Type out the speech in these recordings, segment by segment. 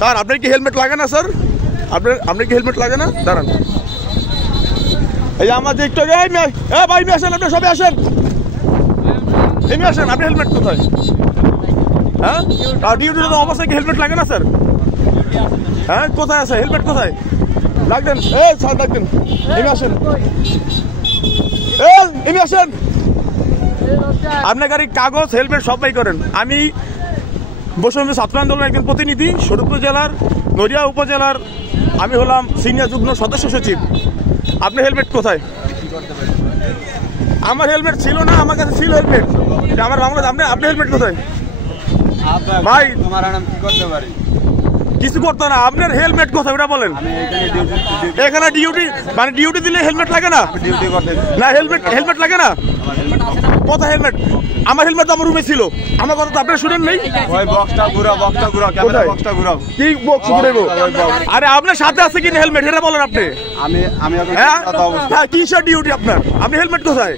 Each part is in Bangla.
স্যার আপনার কি হেলমেট লাগে না স্যার? আপনার কি হেলমেট লাগে না? দাঁড়ান, এই আমাদের একটু ভাই আসেন, আপনি সবাই আসেন, এমনি আসেন। আপনি হেলমেট কোথায়? হ্যাঁ, ডিউটি অবস্থায় কি হেলমেট লাগে না স্যার? হ্যাঁ, কোথায় আছে হেলমেট? কোথায় লাগবেন? স্যার লাগবেন, এমনি আসেন, এমনি আসেন। আপনার গাড়ি কাগজ হেলমেট সবাই করেন। আমি বৈষম্য ছাত্র আন্দোলনের একজন প্রতিনিধি, শরীয়তপুর জেলার নড়িয়া উপজেলার। আমি হলাম সিনিয়র যুগ্ম সদস্য সচিব। আপনার হেলমেট কোথায়? আমার হেলমেট ছিল না, আমার কাছে ছিল হেলমেট, আমার বাংলা। আপনি হেলমেট কোথায় ভাই? কিছু করতে না, আপনার হেলমেট কোথায় ওটা বলেন। এখানে ডিউটি মানে ডিউটি দিলে হেলমেট লাগে না? না, হেলমেট লাগে না। কোথায় হেলমেট? আমার হেলমেট তো আমার রুমে ছিল। আমার কথা তো আপনারা শুনেন নাই? কি বক্স ঘুরাবো? আরে আপনার সাথে আছে কিনা হেলমেট এটা বলেন আপনি। হ্যাঁ, কিসের ডিউটি আপনার? আপনি হেলমেট কোথায়?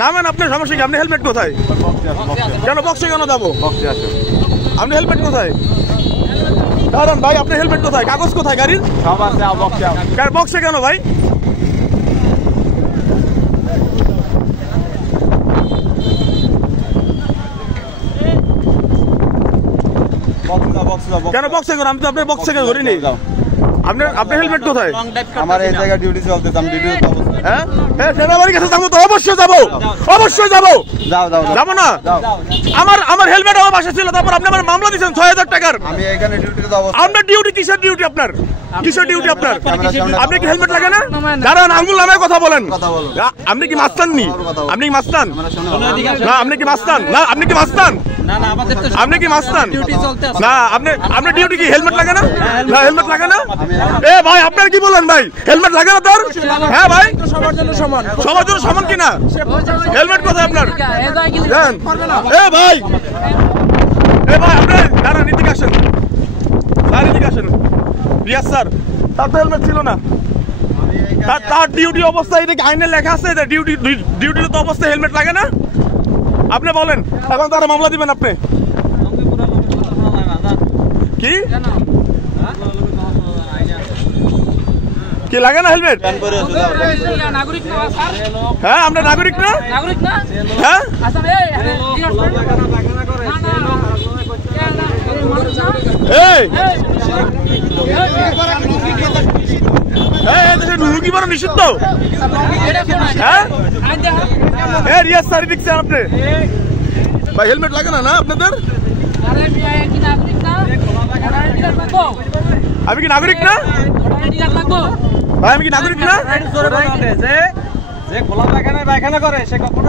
নামেন, আপনার সমস্যা কি? আপনি হেলমেট কোথায়? কেন বক্সে কেন যাবো? আপনি হেলমেট কোথায়? দাঁড়ান ভাই, আপনি হেলমেট কোথায়? কাগজ কোথায় গাড়ির? বক্সে কেন ভাই? কেন বক্সে কেন? আমি তো আপনার বক্সে কেন ধরিনি। আপনার হেলমেট কোথায়? আমার এই জায়গায় ডিউটি চলতেছে, আমি ডিউটি। হ্যাঁ, সেনাবাহিনীর কাছে যাবো তো, অবশ্যই যাবো, অবশ্যই যাবো। যাবো না? আমার হেলমেট আমার বাসা ছিল, তারপর আপনি আমার মামলা দিয়েছেন ৬০০০ টাকার। আমি এখানে ডিউটিতে অবস্থা। আপনার ডিউটি কিসের ডিউটি আপনার? কিসের ডিউটি আপনার? আপনি কি হেলমেট লাগে না? দাঁড়ান, আঙ্গুল নামে কথা বলেন। আপনি কি মাস্তান নি? আপনি কি মাস্তান? না, আপনি কি মাস্তান? না, আপনি কি মাস্তান? আপনি কি মাস্তান? না, আপনার ডিউটি কি হেলমেট লাগে না? না, হেলমেট লাগে না। ভাই আপনার কি বলেন ভাই? হেলমেট লাগে না তোর? হ্যাঁ ভাই, সবার জন্য সমান। সবার জন্য সমান কিনা? হেলমেট কোথায় আপনার? ভাই, ভাই আপনি দাঁড়ান, এদিকে আসেন, স্যার এদিকে আসেন। রিয়াজ স্যার, তার তো হেলমেট ছিল না। তার ডিউটি অবস্থায় এটা আইনে লেখা আছে, ডিউটি তো অবস্থায় হেলমেট লাগে না। আপনি বলেন, এখন তারা মামলা দিবেন আপনি কি? কি লাগে না হেলমেট? হ্যাঁ, আমরা নাগরিক না? হ্যাঁ, লুঙ্গি পরা নিষিদ্ধ। হ্যাঁ, রিয়াজ স্যার দেখছেন আপনি ভাই, হেলমেট লাগে না না আপনাদের? আমি কি নাগরিক না ভাই? আমি কি নাগরিক না? যে খোলা পায়খানা করে সে কখনো